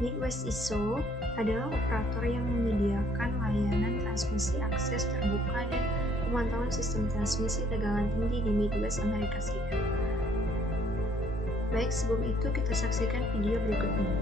Midwest ISO adalah operator yang menyediakan layanan transmisi akses terbuka dan pemantauan sistem transmisi tegangan tinggi di Midwest Amerika Serikat. Baik, sebelum itu kita saksikan video berikut ini.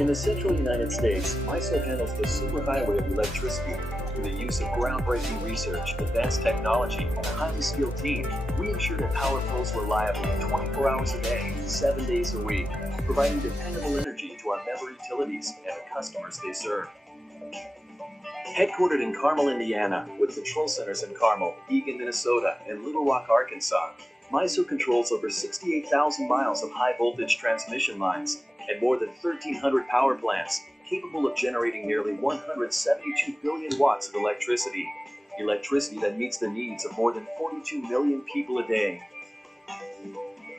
In the central United States, MISO handles the superhighway of electricity. Through the use of groundbreaking research, advanced technology, and a highly skilled team, we ensure that power flows reliably 24 hours a day, 7 days a week, providing dependable energy to our member utilities and the customers they serve. Headquartered in Carmel, Indiana, with control centers in Carmel, Eagan, Minnesota, and Little Rock, Arkansas, MISO controls over 68,000 miles of high-voltage transmission lines and more than 1,300 power plants, capable of generating nearly 172 billion watts of electricity that meets the needs of more than 42 million people a day.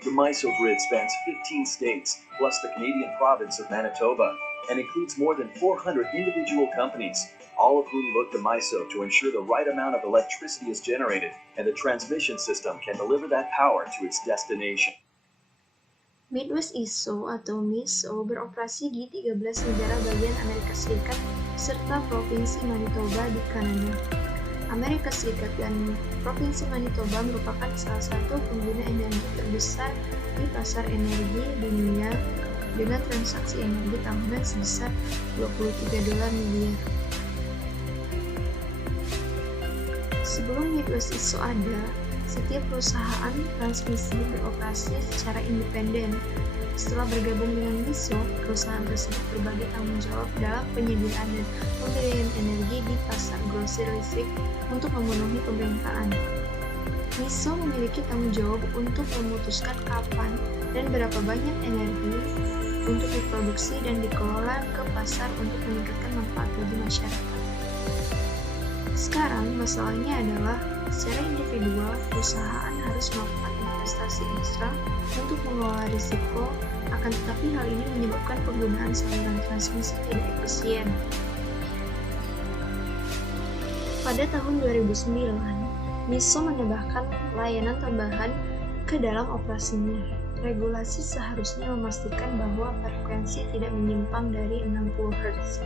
The MISO grid spans 15 states, plus the Canadian province of Manitoba, and includes more than 400 individual companies, all of whom look to MISO to ensure the right amount of electricity is generated and the transmission system can deliver that power to its destination. Midwest ISO atau MISO beroperasi di 13 negara bagian Amerika Serikat serta Provinsi Manitoba di Kanada. Amerika Serikat dan Provinsi Manitoba merupakan salah satu pengguna energi terbesar di pasar energi dunia dengan transaksi energi tahunan sebesar $23 miliar. Sebelum Midwest ISO ada, setiap perusahaan transmisi beroperasi secara independen. Setelah bergabung dengan MISO, perusahaan tersebut berbagi tanggung jawab dalam penyediaan dan pembelian energi di pasar grosir listrik untuk memenuhi permintaan. MISO memiliki tanggung jawab untuk memutuskan kapan dan berapa banyak energi untuk diproduksi dan dikelola ke pasar untuk meningkatkan manfaat bagi masyarakat. Sekarang masalahnya adalah secara individual perusahaan harus melakukan investasi ekstra untuk mengelola risiko, akan tetapi hal ini menyebabkan penggunaan saluran transmisi tidak efisien. Pada tahun 2009, MISO menambahkan layanan tambahan ke dalam operasinya. Regulasi seharusnya memastikan bahwa frekuensi tidak menyimpang dari 60 Hz.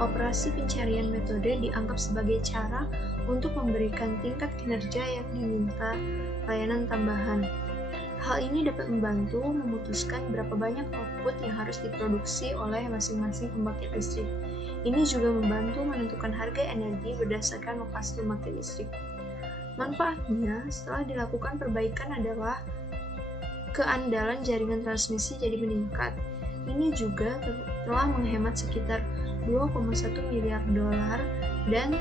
Operasi pencarian metode dianggap sebagai cara untuk memberikan tingkat kinerja yang diminta layanan tambahan. Hal ini dapat membantu memutuskan berapa banyak output yang harus diproduksi oleh masing-masing pembangkit listrik. Ini juga membantu menentukan harga energi berdasarkan lokasi pembangkit listrik. Manfaatnya, setelah dilakukan perbaikan adalah keandalan jaringan transmisi jadi meningkat. Ini juga telah menghemat sekitar $2,1 miliar dan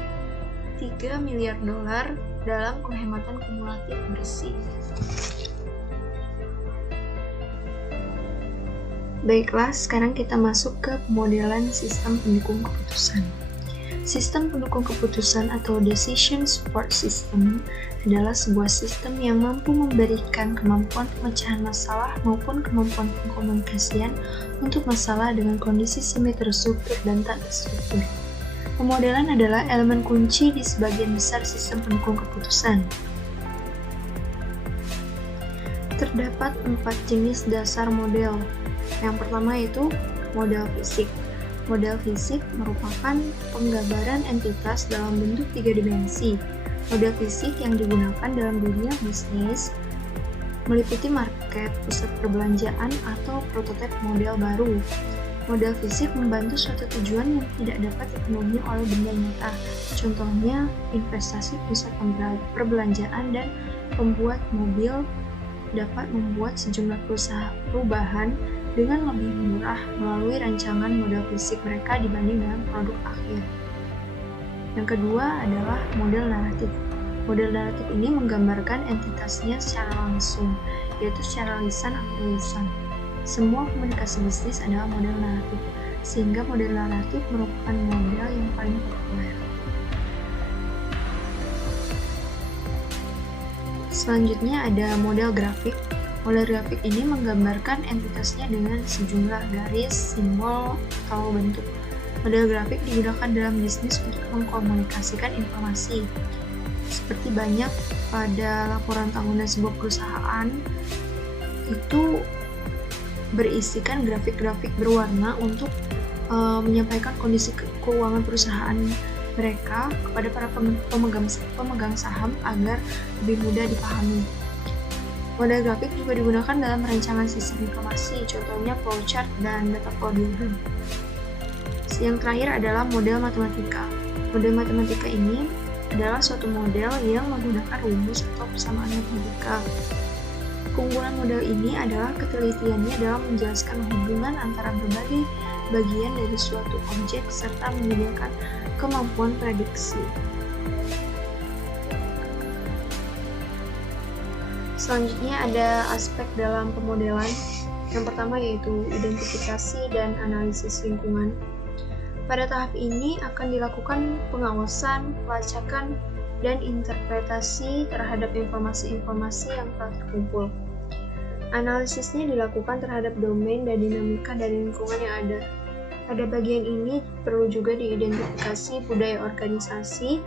$3 miliar dalam penghematan kumulatif bersih. Baiklah, sekarang kita masuk ke pemodelan sistem pendukung keputusan. Sistem pendukung keputusan atau Decision Support System adalah sebuah sistem yang mampu memberikan kemampuan pemecahan masalah maupun kemampuan pengkomunikasian untuk masalah dengan kondisi semi terstruktur dan tak terstruktur. Pemodelan adalah elemen kunci di sebagian besar sistem pendukung keputusan. Terdapat 4 jenis dasar model. Yang pertama yaitu model fisik. Model fisik merupakan penggambaran entitas dalam bentuk 3 dimensi. Model fisik yang digunakan dalam dunia bisnis meliputi market, pusat perbelanjaan, atau prototipe model baru. Model fisik membantu suatu tujuan yang tidak dapat dipenuhi oleh benda nyata. Contohnya, investasi pusat perbelanjaan dan pembuat mobil dapat membuat sejumlah perubahan dengan lebih murah melalui rancangan model fisik mereka dibanding dengan produk akhir. Yang kedua adalah model naratif. Model naratif ini menggambarkan entitasnya secara langsung, yaitu secara lisan atau tulisan. Semua komunikasi bisnis adalah model naratif, sehingga model naratif merupakan model yang paling populer. Selanjutnya ada model grafik. Model grafik ini menggambarkan entitasnya dengan sejumlah garis, simbol, atau bentuk. Model grafik digunakan dalam bisnis untuk mengkomunikasikan informasi. Seperti banyak pada laporan tahunan sebuah perusahaan, itu berisikan grafik-grafik berwarna untuk menyampaikan kondisi keuangan perusahaan mereka kepada para pemegang saham agar lebih mudah dipahami. Model grafik juga digunakan dalam rancangan sistem informasi, contohnya flowchart dan data flow diagram. Yang terakhir adalah model matematika. Model matematika ini adalah suatu model yang menggunakan rumus atau persamaan matematika. Keunggulan model ini adalah ketelitiannya dalam menjelaskan hubungan antara berbagai bagian dari suatu objek serta menyediakan kemampuan prediksi. Selanjutnya ada aspek dalam pemodelan. Yang pertama yaitu identifikasi dan analisis lingkungan. Pada tahap ini akan dilakukan pengawasan, pelacakan, dan interpretasi terhadap informasi-informasi yang telah terkumpul. Analisisnya dilakukan terhadap domain dan dinamika dari lingkungan yang ada. Pada bagian ini perlu juga diidentifikasi budaya organisasi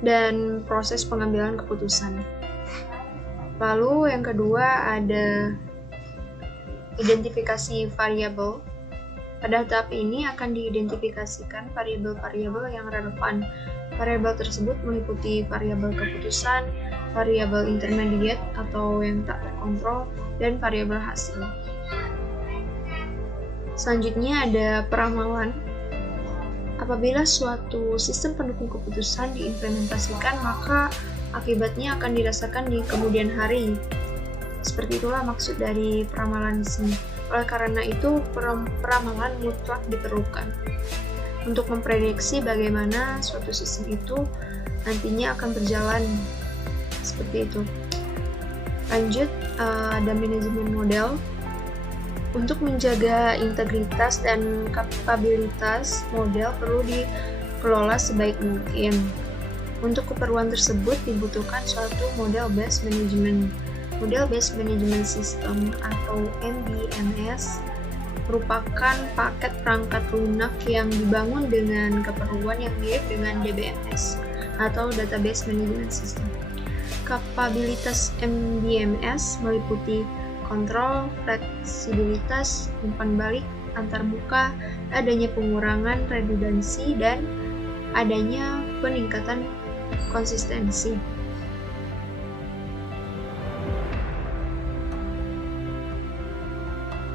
dan proses pengambilan keputusan. Lalu yang kedua ada identifikasi variabel. Pada tahap ini akan diidentifikasikan variabel-variabel yang relevan. Variabel tersebut meliputi variabel keputusan, variabel intermediate atau yang tak terkontrol, dan variabel hasil. Selanjutnya ada peramalan. Apabila suatu sistem pendukung keputusan diimplementasikan, maka akibatnya akan dirasakan di kemudian hari. Seperti itulah maksud dari peramalan di sini. Oleh karena itu, peramalan mutlak diperlukan untuk memprediksi bagaimana suatu sistem itu nantinya akan berjalan. Seperti itu. Lanjut, ada manajemen model. Untuk menjaga integritas dan kapabilitas model perlu dikelola sebaik mungkin. Untuk keperluan tersebut dibutuhkan suatu model-based management. Model-based management system atau MBMS merupakan paket perangkat lunak yang dibangun dengan keperluan yang mirip dengan DBMS atau Database Management System. Kapabilitas MBMS meliputi kontrol, fleksibilitas, umpan balik, antarmuka, adanya pengurangan redundansi, dan adanya peningkatan konsistensi.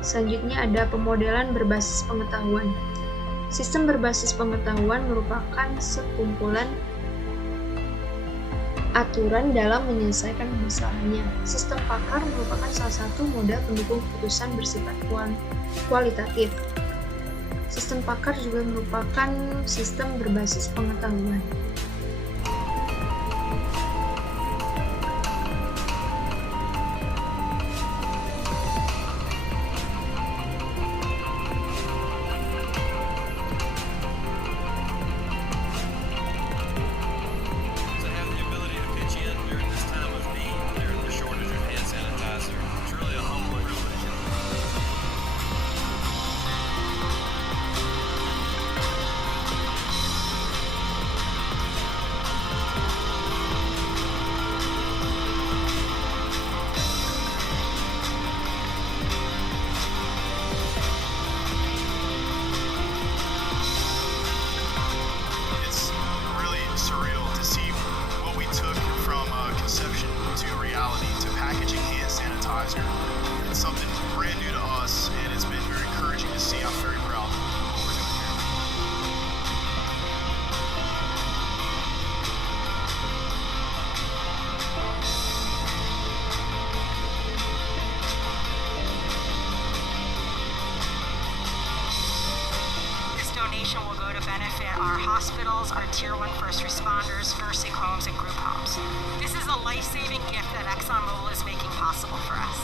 Selanjutnya ada pemodelan berbasis pengetahuan. Sistem berbasis pengetahuan merupakan sekumpulan aturan dalam menyelesaikan masalahnya. Sistem pakar merupakan salah satu model pendukung keputusan bersifat kualitatif. Sistem pakar juga merupakan sistem berbasis pengetahuan. It's something brand new to us, and it's been very encouraging to see. I'm very proud of what we're doing here. This donation will go to benefit our hospitals, our Tier 1 first responders, nursing homes, and group homes. This is a life-saving gift that ExxonMobil is making possible for us.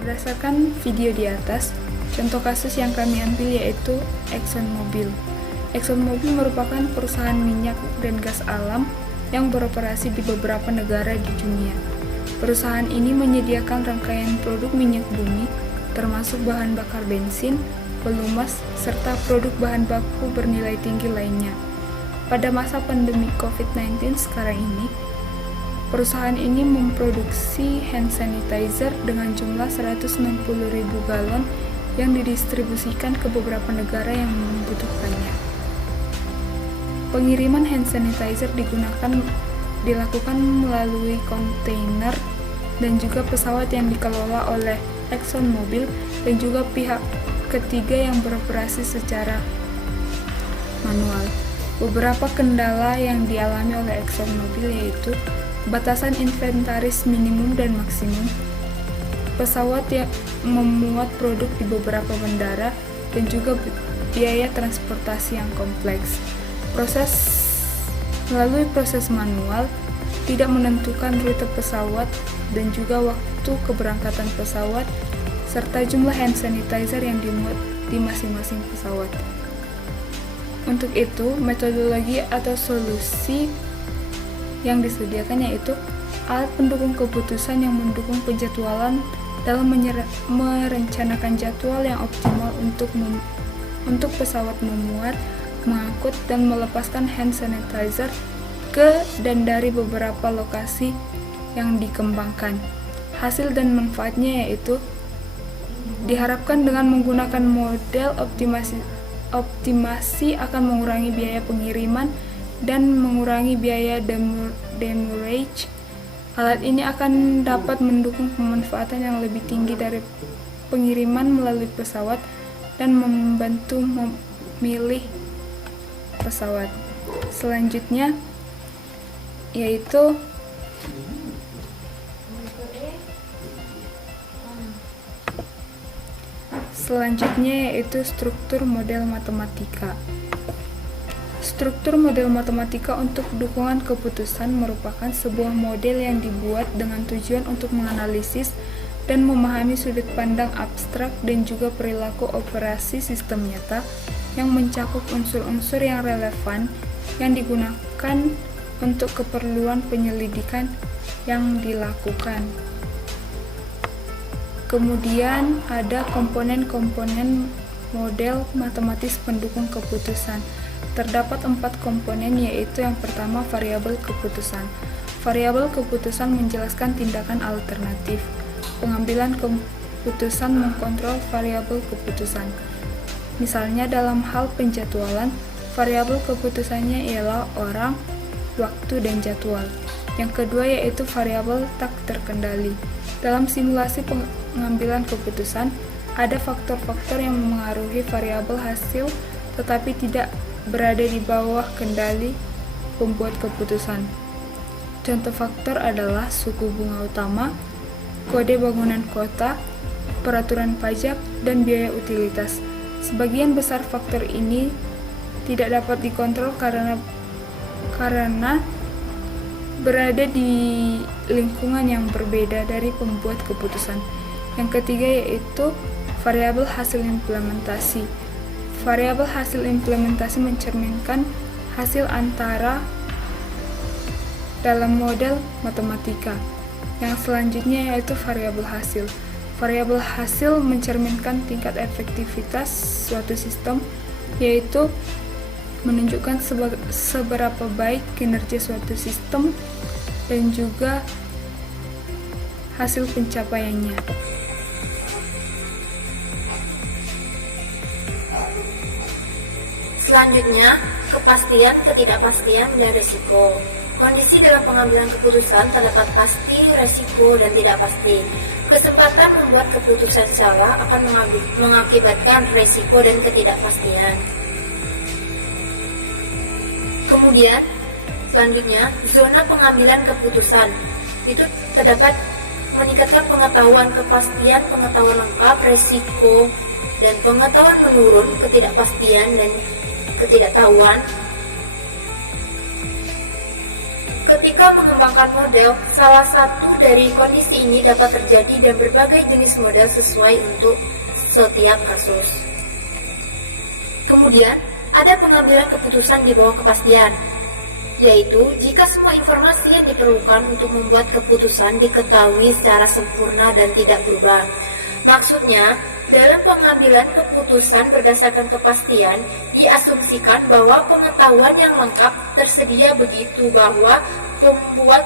Berdasarkan video di atas, contoh kasus yang kami ambil yaitu ExxonMobil. ExxonMobil merupakan perusahaan minyak dan gas alam yang beroperasi di beberapa negara di dunia. Perusahaan ini menyediakan rangkaian produk minyak bumi, termasuk bahan bakar bensin, pelumas, serta produk bahan baku bernilai tinggi lainnya. Pada masa pandemi COVID-19 sekarang ini, perusahaan ini memproduksi hand sanitizer dengan jumlah 160.000 galon yang didistribusikan ke beberapa negara yang membutuhkannya. Pengiriman hand sanitizer dilakukan melalui kontainer dan juga pesawat yang dikelola oleh ExxonMobil dan juga pihak ketiga yang beroperasi secara manual. Beberapa kendala yang dialami oleh ExxonMobil yaitu batasan inventaris minimum dan maksimum, pesawat yang memuat produk di beberapa bandara, dan juga biaya transportasi yang kompleks. Melalui proses manual, tidak menentukan rute pesawat dan juga waktu keberangkatan pesawat, serta jumlah hand sanitizer yang dimuat di masing-masing pesawat. Untuk itu, metodologi atau solusi yang disediakan yaitu alat pendukung keputusan yang mendukung penjadwalan dalam merencanakan jadwal yang optimal untuk pesawat memuat, mengangkut, dan melepaskan hand sanitizer ke dan dari beberapa lokasi yang dikembangkan. Hasil dan manfaatnya yaitu diharapkan dengan menggunakan model optimasi akan mengurangi biaya pengiriman dan mengurangi biaya demurrage. Alat ini akan dapat mendukung pemanfaatan yang lebih tinggi dari pengiriman melalui pesawat dan membantu memilih pesawat. Selanjutnya yaitu struktur model matematika. Struktur model matematika untuk dukungan keputusan merupakan sebuah model yang dibuat dengan tujuan untuk menganalisis dan memahami sudut pandang abstrak dan juga perilaku operasi sistem nyata yang mencakup unsur-unsur yang relevan yang digunakan untuk keperluan penyelidikan yang dilakukan. Kemudian ada komponen-komponen model matematis pendukung keputusan. Terdapat 4 komponen, yaitu yang pertama variabel keputusan. Variabel keputusan menjelaskan tindakan alternatif. Pengambilan keputusan mengkontrol variabel keputusan. Misalnya dalam hal penjadwalan, variabel keputusannya ialah orang, waktu, dan jadwal. Yang kedua yaitu variabel tak terkendali. Dalam simulasi pengambilan keputusan, ada faktor-faktor yang memengaruhi variabel hasil tetapi tidak berada di bawah kendali pembuat keputusan. Contoh faktor adalah suku bunga utama, kode bangunan kota, peraturan pajak, dan biaya utilitas. Sebagian besar faktor ini tidak dapat dikontrol karena berada di lingkungan yang berbeda dari pembuat keputusan. Yang ketiga yaitu variabel hasil implementasi. Variabel hasil implementasi mencerminkan hasil antara dalam model matematika. Yang selanjutnya yaitu variabel hasil. Variabel hasil mencerminkan tingkat efektivitas suatu sistem, yaitu menunjukkan seberapa baik kinerja suatu sistem dan juga hasil pencapaiannya. Selanjutnya, kepastian, ketidakpastian, dan risiko. Kondisi dalam pengambilan keputusan terdapat pasti, resiko, dan tidak pasti. Kesempatan membuat keputusan salah akan mengakibatkan resiko dan ketidakpastian. Kemudian, selanjutnya, zona pengambilan keputusan. Itu terdapat meningkatkan pengetahuan, kepastian, pengetahuan lengkap, resiko, dan pengetahuan menurun, ketidakpastian, dan ketidaktahuan. Ketika Ketika mengembangkan model, salah satu dari kondisi ini dapat terjadi dan berbagai jenis model sesuai untuk setiap kasus. Kemudian, ada pengambilan keputusan di bawah kepastian, yaitu jika semua informasi yang diperlukan untuk membuat keputusan diketahui secara sempurna dan tidak berubah. Maksudnya, dalam pengambilan keputusan berdasarkan kepastian, diasumsikan bahwa pengetahuan yang lengkap tersedia begitu bahwa pembuat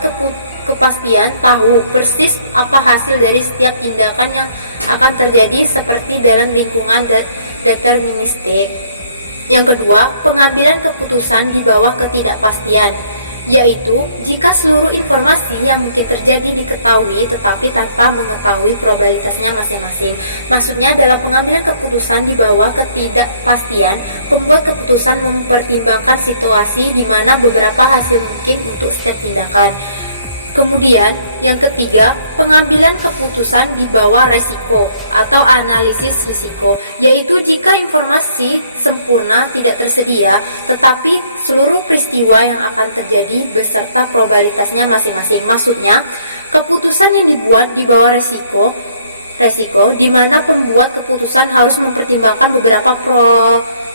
kepastian tahu persis apa hasil dari setiap tindakan yang akan terjadi seperti dalam lingkungan deterministik. Yang kedua, pengambilan keputusan di bawah ketidakpastian, yaitu jika seluruh informasi yang mungkin terjadi diketahui tetapi tanpa mengetahui probabilitasnya masing-masing. Maksudnya dalam pengambilan keputusan di bawah ketidakpastian, pembuat keputusan mempertimbangkan situasi di mana beberapa hasil mungkin untuk setiap tindakan. Kemudian, yang ketiga, pengambilan keputusan di bawah resiko atau analisis risiko, yaitu jika informasi sempurna tidak tersedia, tetapi seluruh peristiwa yang akan terjadi beserta probabilitasnya masing-masing. Maksudnya, keputusan yang dibuat di bawah resiko di mana pembuat keputusan harus mempertimbangkan beberapa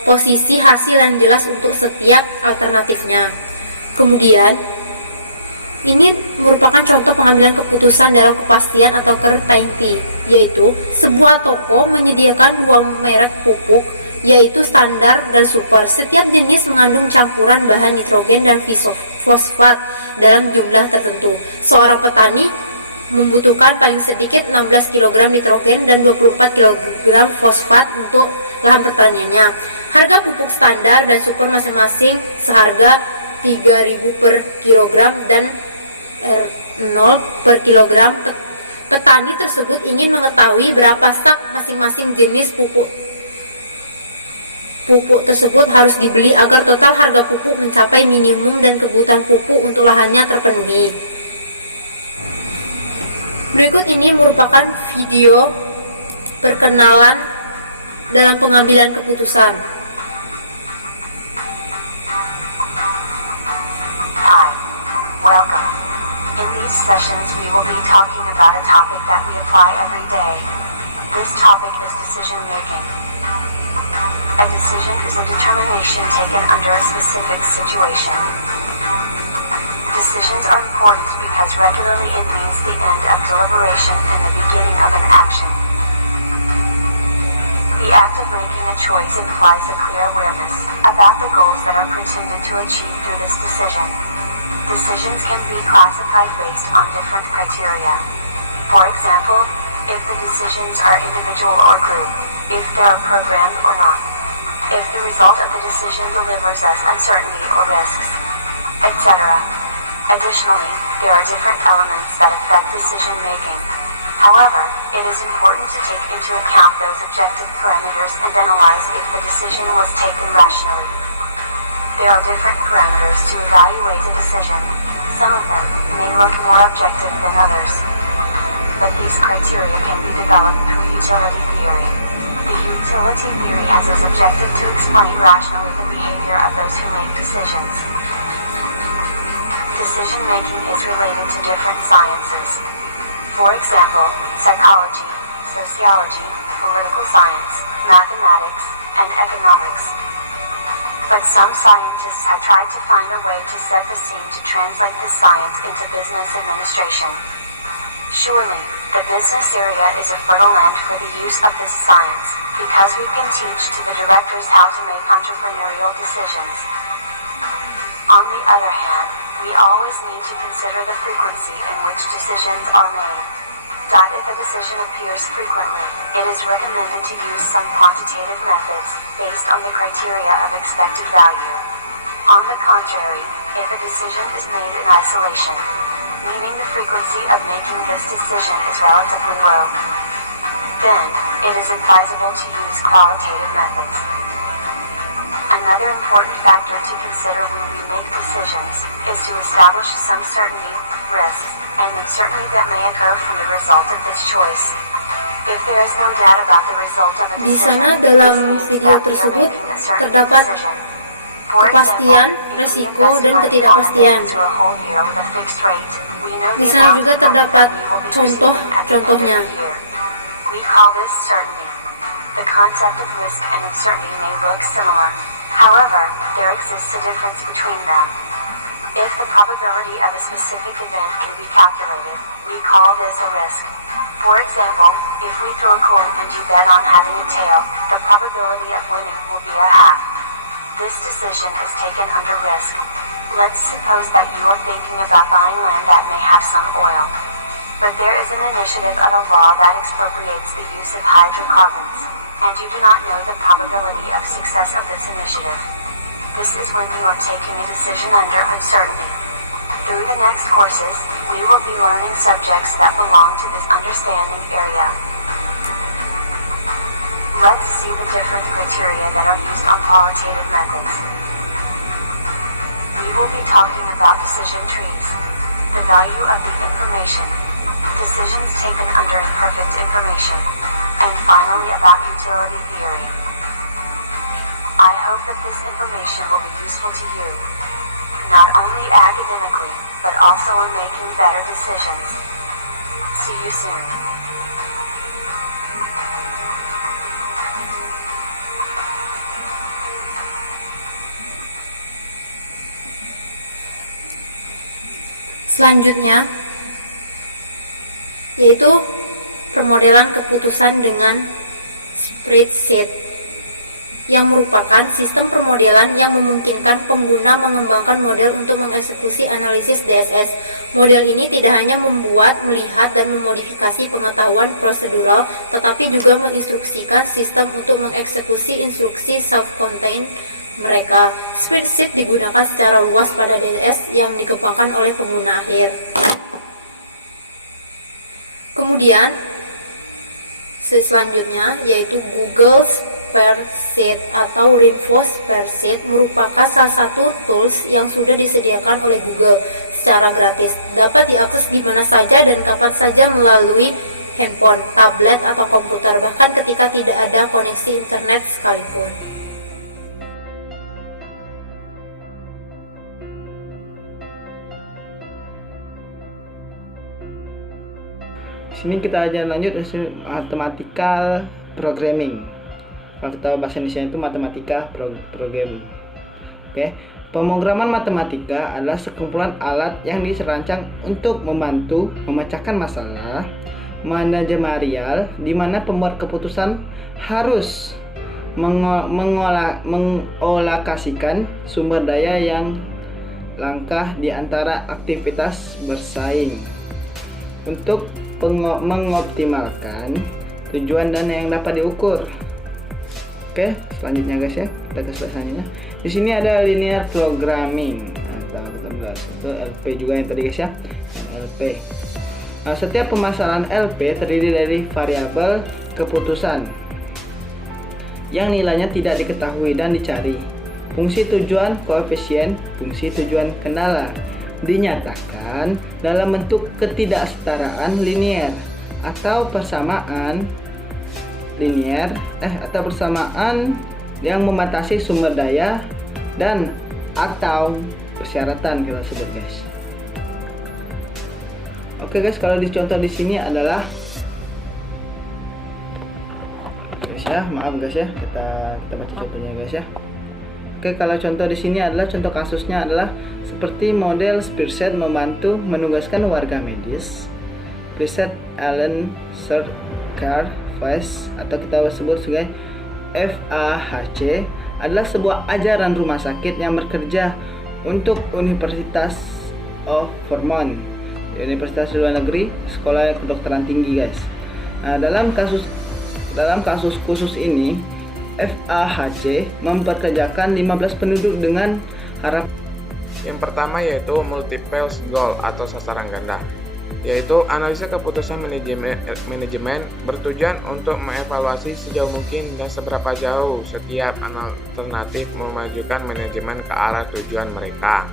posisi hasil yang jelas untuk setiap alternatifnya. Kemudian, ini merupakan contoh pengambilan keputusan dalam kepastian atau certainty, yaitu sebuah toko menyediakan dua merek pupuk, yaitu standar dan super. Setiap jenis mengandung campuran bahan nitrogen dan fosfat dalam jumlah tertentu. Seorang petani membutuhkan paling sedikit 16 kg nitrogen dan 24 kg fosfat untuk lahan pertaniannya. Harga pupuk standar dan super masing-masing seharga 3.000 per kilogram dan R0 per kilogram. Petani tersebut ingin mengetahui berapa stok masing-masing jenis pupuk tersebut harus dibeli agar total harga pupuk mencapai minimum dan kebutuhan pupuk untuk lahannya terpenuhi. Berikut ini merupakan video perkenalan dalam pengambilan keputusan. Hi, welcome. In these sessions, we will be talking about a topic that we apply every day. This topic is decision making. A decision is a determination taken under a specific situation. Decisions are important because regularly it means the end of deliberation and the beginning of an action. The act of making a choice implies a clear awareness about the goals that are pretended to achieve through this decision. Decisions can be classified based on different criteria. For example, if the decisions are individual or group, if they are programmed or not, if the result of the decision delivers us uncertainty or risks, etc. Additionally, there are different elements that affect decision making. However, it is important to take into account those objective parameters and analyze if the decision was taken rationally. There are different parameters to evaluate a decision. Some of them may look more objective than others, but these criteria can be developed through utility theory. The utility theory has as objective to explain rationally the behavior of those who make decisions. Decision making is related to different sciences. For example, psychology, sociology, political science, mathematics, and economics. But some scientists have tried to find a way to set the scene to translate this science into business administration. Surely, the business area is a fertile land for the use of this science, because we can teach to the directors how to make entrepreneurial decisions. On the other hand, we always need to consider the frequency in which decisions are made. If a decision appears frequently, it is recommended to use some quantitative methods based on the criteria of expected value. On the contrary, if a decision is made in isolation, meaning the frequency of making this decision is relatively low, then it is advisable to use qualitative methods. Another important factor to consider when we make decisions is to establish some certainty, risks, and uncertainty that may occur from the result of this choice. If there is no doubt about the result of a Di decision, sana dalam this means video that we are tersebut making a certain terdapat decision. kepastian, resiko, dan ketidakpastian. Di sana juga terdapat contoh-contohnya. We call this certainty. The concept of risk and uncertainty may look similar. However, there exists a difference between them. If the probability of a specific event can be calculated, we call this a risk. For example, if we throw a coin and you bet on having a tail, the probability of winning will be a half. This decision is taken under risk. Let's suppose that you are thinking about buying land that may have some oil. But there is an initiative of a law that expropriates the use of hydrocarbons, and you do not know the probability of success of this initiative. This is when you are taking a decision under uncertainty. Through the next courses, we will be learning subjects that belong to this understanding area. Let's see the different criteria that are used on qualitative methods. We will be talking about decision trees, the value of the information, decisions taken under imperfect information, and finally about utility theory. I hope that this information will be useful to you, not only academically, but also in making better decisions. See you soon. Selanjutnya, yaitu permodelan keputusan dengan spreadsheet, yang merupakan sistem permodelan yang memungkinkan pengguna mengembangkan model untuk mengeksekusi analisis DSS. Model ini tidak hanya membuat, melihat, dan memodifikasi pengetahuan prosedural, tetapi juga menginstruksikan sistem untuk mengeksekusi instruksi self-contained mereka. Spreadsheet digunakan secara luas pada DSS yang dikembangkan oleh pengguna akhir. Kemudian, selanjutnya yaitu Google Spreadsheet atau Rainbow Spreadsheet merupakan salah satu tools yang sudah disediakan oleh Google secara gratis. Dapat diakses di mana saja dan kapan saja melalui handphone, tablet, atau komputer, bahkan ketika tidak ada koneksi internet sekalipun. Sini kita aja lanjut mathematical programming. Kalau kita bahasa Indonesia itu matematika program. Oke. Pemrograman matematika adalah sekumpulan alat yang dirancang untuk membantu memecahkan masalah manajerial di mana pembuat keputusan harus mengolokasikan sumber daya yang langka di antara aktivitas bersaing untuk mengoptimalkan tujuan dan yang dapat diukur. Oke, selanjutnya guys ya, kita ke slide selanjutnya. Di sini ada linear programming. Nah, kita bahas itu LP juga yang tadi guys ya, LP. Nah, setiap permasalahan LP terdiri dari variabel keputusan yang nilainya tidak diketahui dan dicari. Fungsi tujuan koefisien, fungsi tujuan kendala dinyatakan dalam bentuk ketidaksetaraan linier atau persamaan linier atau persamaan yang membatasi sumber daya dan atau persyaratan kita sebut guys. Oke guys, kalau dicontoh di sini adalah guys ya, maaf guys ya, kita baca contohnya guys ya. Oke, kalau contoh di sini adalah contoh kasusnya adalah seperti model spreadsheet membantu menugaskan warga medis. Spreadsheet Allen Care Face atau kita sebut sebagai FAHC adalah sebuah ajaran rumah sakit yang bekerja untuk Universitas of Vermont, Universitas luar negeri, sekolah kedokteran tinggi guys. Nah, dalam kasus khusus ini FAHC memperkerjakan 15 penduduk dengan harapan. Yang pertama yaitu multiple goal atau sasaran ganda, yaitu analisa keputusan manajemen bertujuan untuk mengevaluasi sejauh mungkin dan seberapa jauh setiap alternatif memajukan manajemen ke arah tujuan mereka.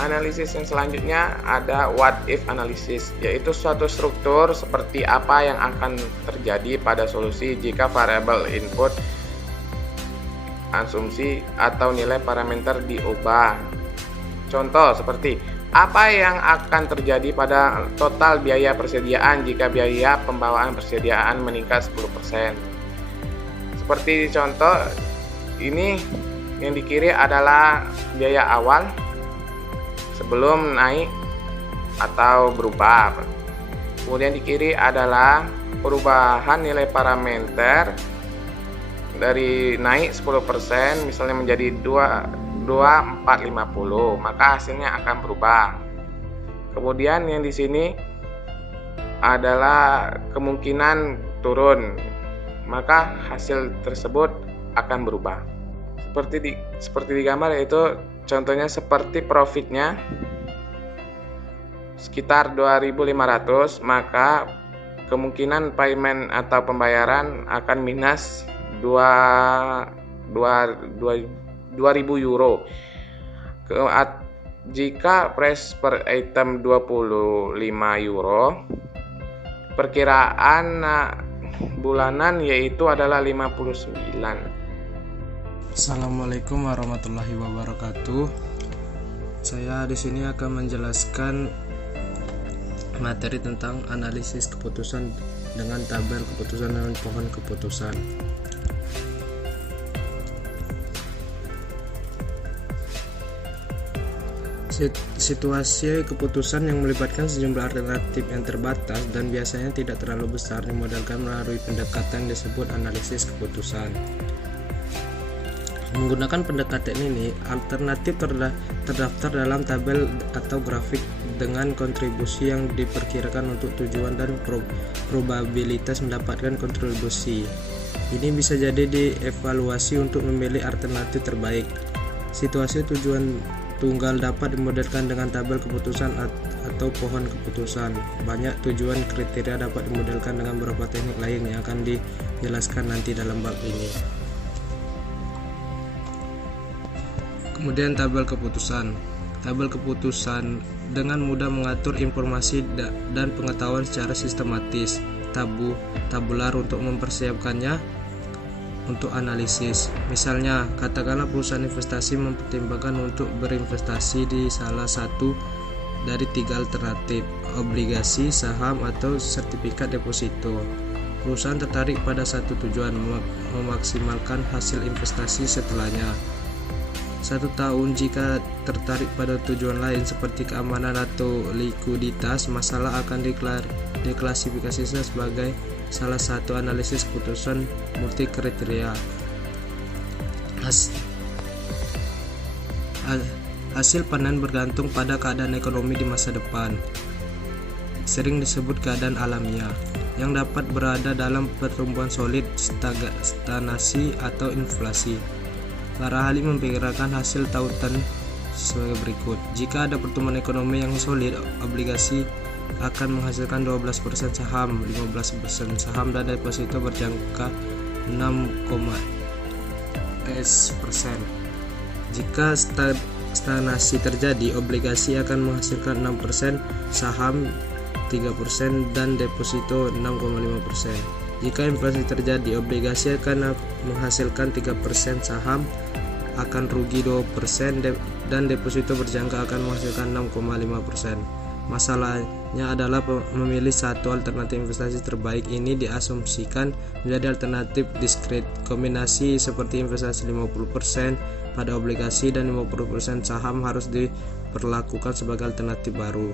Analisis yang selanjutnya ada what if analysis, yaitu suatu struktur seperti apa yang akan terjadi pada solusi jika variabel input asumsi atau nilai parameter diubah. Contoh seperti apa yang akan terjadi pada total biaya persediaan jika biaya pembawaan persediaan meningkat 10%. Seperti contoh ini yang di kiri adalah biaya awal sebelum naik atau berubah. Kemudian di kiri adalah perubahan nilai parameter dari naik 10% misalnya menjadi 2450, maka hasilnya akan berubah. Kemudian yang di sini adalah kemungkinan turun, maka hasil tersebut akan berubah. Seperti di gambar, yaitu contohnya seperti profitnya sekitar 2.500, maka kemungkinan payment atau pembayaran akan minus 2.000 euro. Jika price per item 25 euro, perkiraan bulanan yaitu adalah 59. Assalamualaikum warahmatullahi wabarakatuh. Saya di sini akan menjelaskan materi tentang analisis keputusan dengan tabel keputusan dan pohon keputusan. Situasi keputusan yang melibatkan sejumlah alternatif yang terbatas dan biasanya tidak terlalu besar dimodalkan melalui pendekatan yang disebut analisis keputusan. Menggunakan pendekatan ini, alternatif terdaftar dalam tabel atau grafik dengan kontribusi yang diperkirakan untuk tujuan dan probabilitas mendapatkan kontribusi. Ini bisa jadi dievaluasi untuk memilih alternatif terbaik. Situasi tujuan tunggal dapat dimodelkan dengan tabel keputusan atau pohon keputusan. Banyak tujuan kriteria dapat dimodelkan dengan beberapa teknik lain yang akan dijelaskan nanti dalam bab ini. Kemudian tabel keputusan. Tabel keputusan dengan mudah mengatur informasi dan pengetahuan secara sistematis, tabular untuk mempersiapkannya untuk analisis. Misalnya, katakanlah perusahaan investasi mempertimbangkan untuk berinvestasi di salah satu dari 3 alternatif, obligasi, saham, atau sertifikat deposito. Perusahaan tertarik pada satu tujuan, memaksimalkan hasil investasi setelahnya. 1 tahun jika tertarik pada tujuan lain seperti keamanan atau likuiditas, masalah akan diklasifikasikan sebagai salah satu analisis keputusan multi kriteria. Hasil panen bergantung pada keadaan ekonomi di masa depan, sering disebut keadaan alamiah, yang dapat berada dalam pertumbuhan solid, stagnasi, atau inflasi. Para ahli memperkirakan hasil tautan sebagai berikut. Jika ada pertumbuhan ekonomi yang solid, obligasi akan menghasilkan 12%, saham 15%, saham dan deposito berjangka 6,s%. Jika stagnasi terjadi, obligasi akan menghasilkan 6%, saham 3%, dan deposito 6,5%. Jika inflasi terjadi, obligasi akan menghasilkan 3%, saham akan rugi 2%, dan deposito berjangka akan menghasilkan 6,5%. Masalahnya adalah memilih satu alternatif investasi terbaik ini diasumsikan menjadi alternatif diskret. Kombinasi seperti investasi 50% pada obligasi dan 50% saham harus diperlakukan sebagai alternatif baru.